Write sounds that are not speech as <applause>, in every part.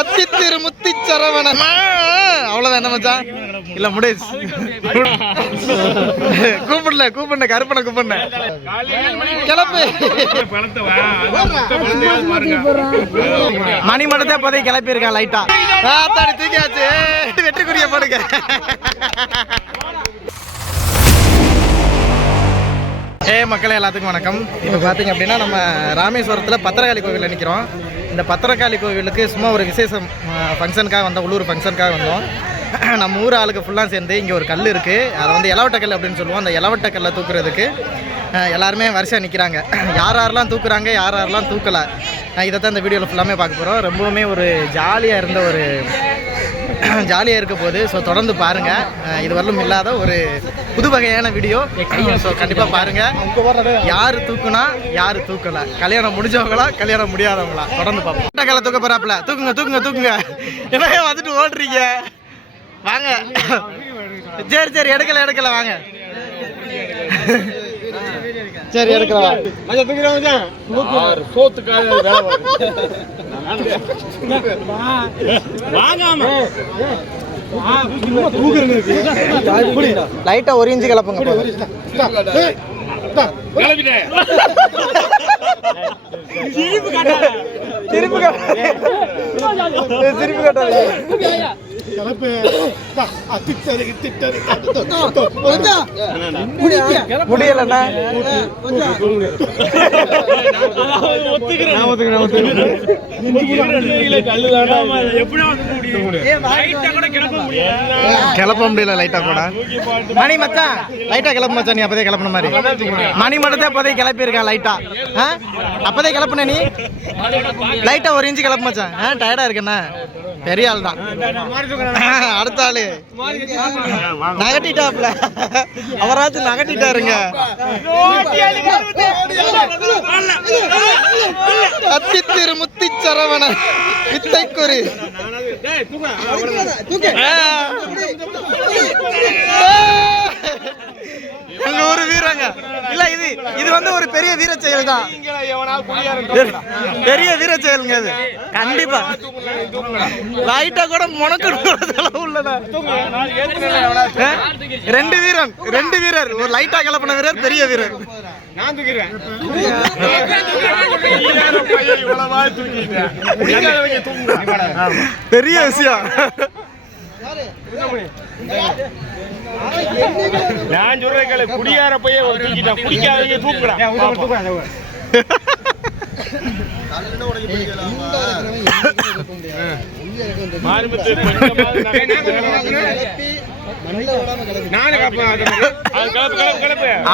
அத்தித்திரு முத்தி சரவணமா அவ்வளவுதான் என்ன மச்சான்? இல்ல முடிச்சு கூப்பிடல கூப்பிடல கருப்பனை கூப்பிடல. கிளப்பு. மணி மட்டும் போதை கிளப்பி இருக்கான் லைட்டா தாடி தூக்கியாச்சு. வெட்டுக்குரிய போடுங்க. ஏ மக்களே எல்லாத்துக்கும் வணக்கம். இப்போ பார்த்தீங்க அப்படின்னா நம்ம ராமேஸ்வரத்தில் பத்திரகாளி கோவிலில் நிற்கிறோம் இந்த பத்திரக்காளி கோவிலுக்கு சும்மா ஒரு விசேஷம் ஃபங்க்ஷனுக்காக வந்தோம் உள்ளூர் ஃபங்க்ஷனுக்காக வந்தோம். நம்ம ஊர் ஆளுக்கு ஃபுல்லாக சேர்ந்து இங்கே ஒரு கல் இருக்குது அதை வந்து இலவட்ட கல் அப்படின்னு சொல்லுவோம். அந்த இலவட்ட கல்லை தூக்குறதுக்கு எல்லாருமே வரிசையாக நிற்கிறாங்க யார் யாரெல்லாம் தூக்குறாங்க யார் யாரெல்லாம் தூக்கலை இதை தான் இந்த வீடியோவில் ஃபுல்லாமே பார்க்க போகிறோம் ரொம்பவுமே ஒரு ஜாலியாக இருந்த ஒரு <clears throat> ஜாலியாக இருக்க போகுது. ஸோ தொடர்ந்து பாருங்கள் இது வரலும் இல்லாத ஒரு புது வகையான வீடியோ ஸோ கண்டிப்பாக பாருங்கள் யார் தூக்குனா யார் தூக்கலை. கல்யாணம் முடிஞ்சவங்களா கல்யாணம் முடியாதவங்களா? தொடர்ந்து பார்ப்போம் கலை தூக்க போகிறாப்புல தூக்குங்க தூக்குங்க தூக்குங்க. என்ன வந்துட்டு ஓடுறீங்க? வாங்க. சரி சரி எடுக்கல எடுக்கல. வாங்க. சரி எடுக்கலாம். லைட்டாக ஒரு இன்ச்சு கலப்புங்க. திருப்பி. திருப்பி காட்டாதீங்க. முடியலண்ணா. கிளப்ப முடியல லைட்டா கூட மணி மச்சான் லைட்டா கிளப்பு மச்சான் நீ அப்பதே கிளப்புன மாதிரி. மணி மட்டும் தான் இப்போதைக்கு கிளப்பி இருக்கான் லைட்டா ஆ? அப்பதே கிளப்புன நீ? லைட்டா ஒரு இன்ச்சு கிளப்பு மச்சான். ஆ டயர்டா இருக்கண்ணா. பெரிய ஆள் தான் அடுத்த ஆளு. நகட்டிட்டாப்ல அவராச்சும் நகட்டிட்டாருங்க. அத்தித்திரு முத்தி சரவணன் வித்தைக்குறி எங்க ஊரு வீரங்க. இல்ல இது இது வந்து ஒரு பெரிய வீர செயல் தான் பெரிய வீர செயலுங்க அது. கண்டிப்பா. லைட்டா கூட முனக்கு உள்ளதா? ரெண்டு வீரன் ரெண்டு வீரர். ஒரு லைட்டா கிளப்பின வீரர் பெரிய வீரர். பெரிய விஷயம். நான் சொல்றேன் கேளு, குடியார பைய ஒரு தூக்கிட்டான் குடிக்காதவங்க தூக்குறான்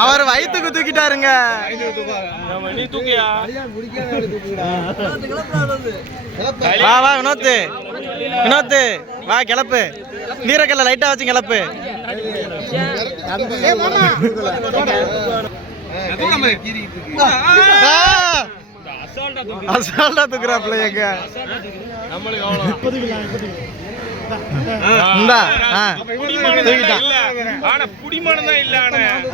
அவர் வயிற்றுக்கு தூக்கிட்டாருங்க. நீ தூக்கியா? வா வா வினோத்து. வினோத்து வா கிளப்பு. வீரக்கல்ல லைட்டா வச்சு கிளப்பு! அசால்ட்டா தூக்குறாப்ல எங்க?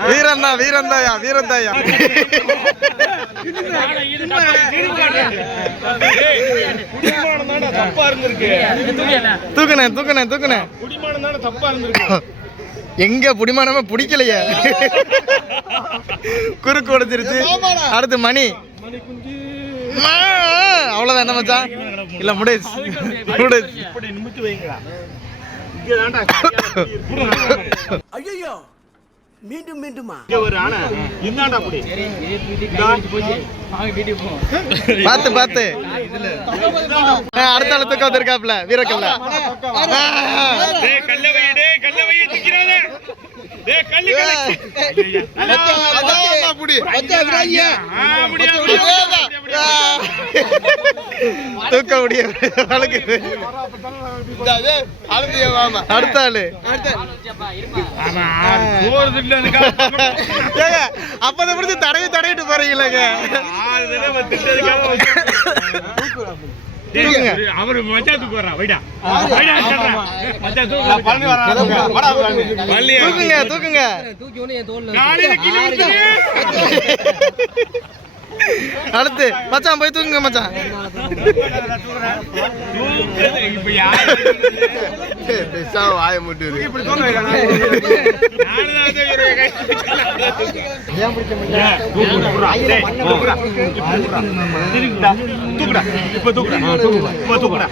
வீரன் தான் வீரன் தாயா வீரன் தாயா தூக்குனேன் தூக்குனேன் தூக்குனேன். தப்பா இருந்திருக்கு. எங்க புடிமானமே பிடிக்கலையே. குறுக்கு உடைச்சிருச்சு அடுத்து மணி. அவ்வளவுதான் என்ன மச்சான்? இல்ல முடிச்சு முடிச்சு ஐயோ மீண்டும் மீண்டுமா? பார்த்து பார்த்து. அடுத்த ஆளு தூக்க வந்திருக்காப்ல வீரக்கல்ல ஆ. டேய் கல்ல வை டேய் கல்ல வை திக்கிறாத முடியா முடியா தூக்க முடியும் ஆளுக்கு அடுத்த ஆளு. அப்பதை பிடிச்சி தடவி தடவிட்டு போறீங்களேங்க? தூக்குங்க. அவரு மச்சான் தூக்கு வரா வைடா வைடா. சொல்றேன். மச்சான் தூக்கு வரா பழனி அடுத்து மச்சான் போய் தூங்குங்க மச்சான் இப்ப யாரு வாய முட்டு தூக்குடா. தூக்குடா. தூக்குடா. இப்ப தூக்குடா. இப்ப தூக்குடா.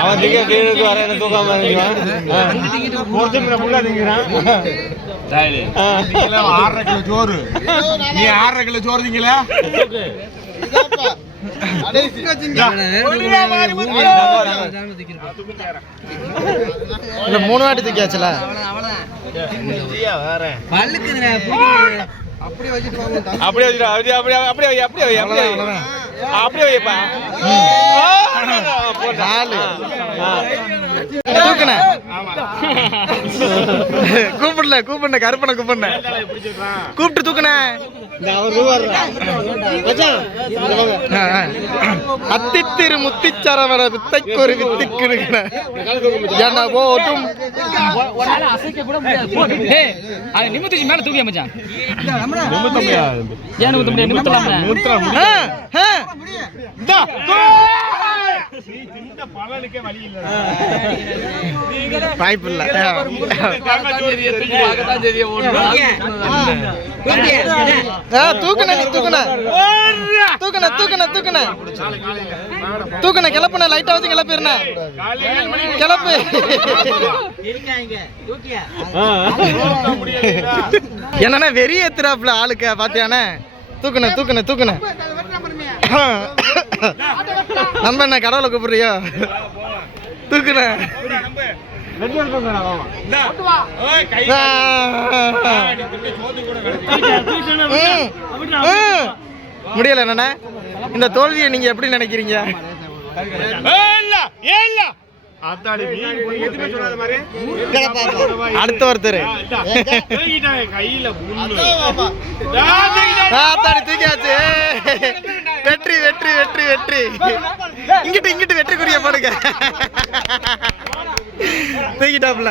அவன் திங்க கீழே வர என்ன தூக்காம ஒருத்தன் ஃபுல்லா திங்கிறான் ஆறரை கிலோ சோறு. நீ ஆறரை கிலோ சோறு திங்களா இல்ல மூணு வாட்டி தூக்கியாச்சுல? அப்படியே வச்சுட்டு அப்படியே அப்படியே அப்படியே அப்படியே அப்படியே அப்படியே. அப்படியே வைப்பா. நாலு. தூக்குன. கூப்பிடல கூப்பிடல கருப்பனை கூப்பிடல. கூப்பிட்டு தூக்குன. அத்தித்திரு முத்திச்சரவர வித்தைக்கு ஒரு வித்துக்கு என்ன போட்டும் நிமித்துச்சு மேல தூக்கிய மச்சான்? ஏன் நிமித்த முடியாது? பலனுக்கே வழி இல்ல. வாய்ப்பு இல்ல. ஆ, தூக்குன நீ தூக்குன தூக்குன. தூக்குன தூக்குன தூக்குன. கிளப்புன லைட்டா வச்சு கிளப்பிருன கிளப்பு. என்னன்னா வெறி ஏத்துறாப்ல ஆளுக்க பாத்தியானே தூக்குன தூக்குன தூக்குன. நம்ம என்ன கடவுளை கூப்பிடுறியோ. ம். முடியல என்னண்ணா இந்த தோல்வியை நீங்க எப்படி நினைக்கிறீங்க அடுத்த ஒருத்தர் கையில தூக்கியாச்சு வெற்றி வெற்றி வெற்றி வெற்றி. இங்கிட்டு இங்கிட்டு வெற்றிக்குரிய பாடுங்க தூக்கிட்டாப்ல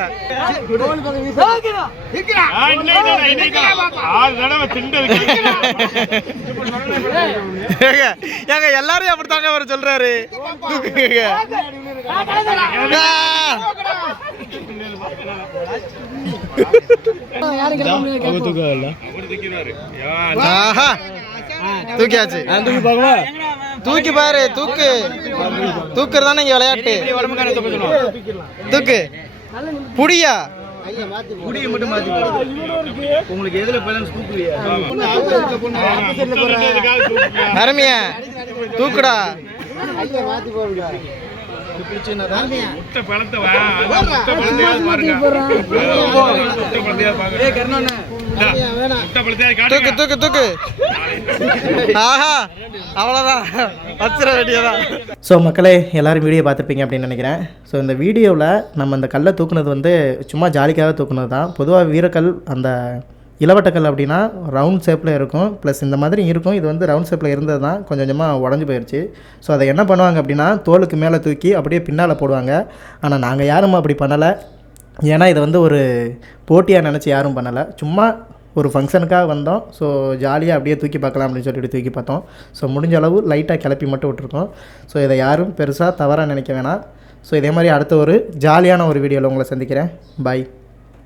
ஏங்க எல்லாரையும் அப்படித்தாங்க அவர் சொல்றாரு. தூக்குங்க தூக்கியாச்சு. தூக்கி பாரு தூக்கு. தூக்குறது தானே இங்க விளையாட்டு. தூக்கு. புடியா? அருமையா தூக்குடா. முட்டை பழத்தை வா. அதான் முட்டை பழத்தையாவது பாருங்க. முட்டை பழத்தையாவது பாருங்க. இந்தா, முட்டை பழத்தையாவது தூக்கு தூக்கு தூக்கு. ஆஹா அவ்வளோதான் வச்சிட வேண்டியதான் ஸோ மக்களே எல்லாரும் வீடியோ பார்த்துருப்பீங்க அப்படின்னு நினைக்கிறேன். ஸோ இந்த வீடியோவில் நம்ம இந்த கல்லை தூக்குனது வந்து சும்மா ஜாலிக்காக தூக்குனது தான். பொதுவாக வீரக்கல் அந்த இளவட்டக்கல் அப்படின்னா ரவுண்ட் ஷேப்பில் இருக்கும். ப்ளஸ் இந்த மாதிரி இருக்கும். இது வந்து ரவுண்ட் ஷேப்பில் இருந்தது தான் கொஞ்சம் கொஞ்சமாக உடஞ்சி போயிடுச்சு ஸோ அதை என்ன பண்ணுவாங்க அப்படின்னா தோலுக்கு மேலே தூக்கி அப்படியே பின்னால் போடுவாங்க. ஆனால் நாங்கள் யாரும் அப்படி பண்ணலை. ஏன்னா இதை வந்து ஒரு போட்டியாக நினச்சி யாரும் பண்ணலை. சும்மா ஒரு ஃபங்க்ஷனுக்காக வந்தோம். ஸோ ஜாலியாக அப்படியே தூக்கி பார்க்கலாம் அப்படின்னு சொல்லிட்டு தூக்கி பார்த்தோம். ஸோ முடிஞ்ச அளவு லைட்டாக கிளப்பி மட்டும் விட்டுருக்கோம். ஸோ இதை யாரும் பெருசாக தவறாக நினைக்க வேணாம். ஸோ இதே மாதிரி அடுத்த ஒரு ஜாலியான ஒரு வீடியோவில் உங்களை சந்திக்கிறேன். பாய்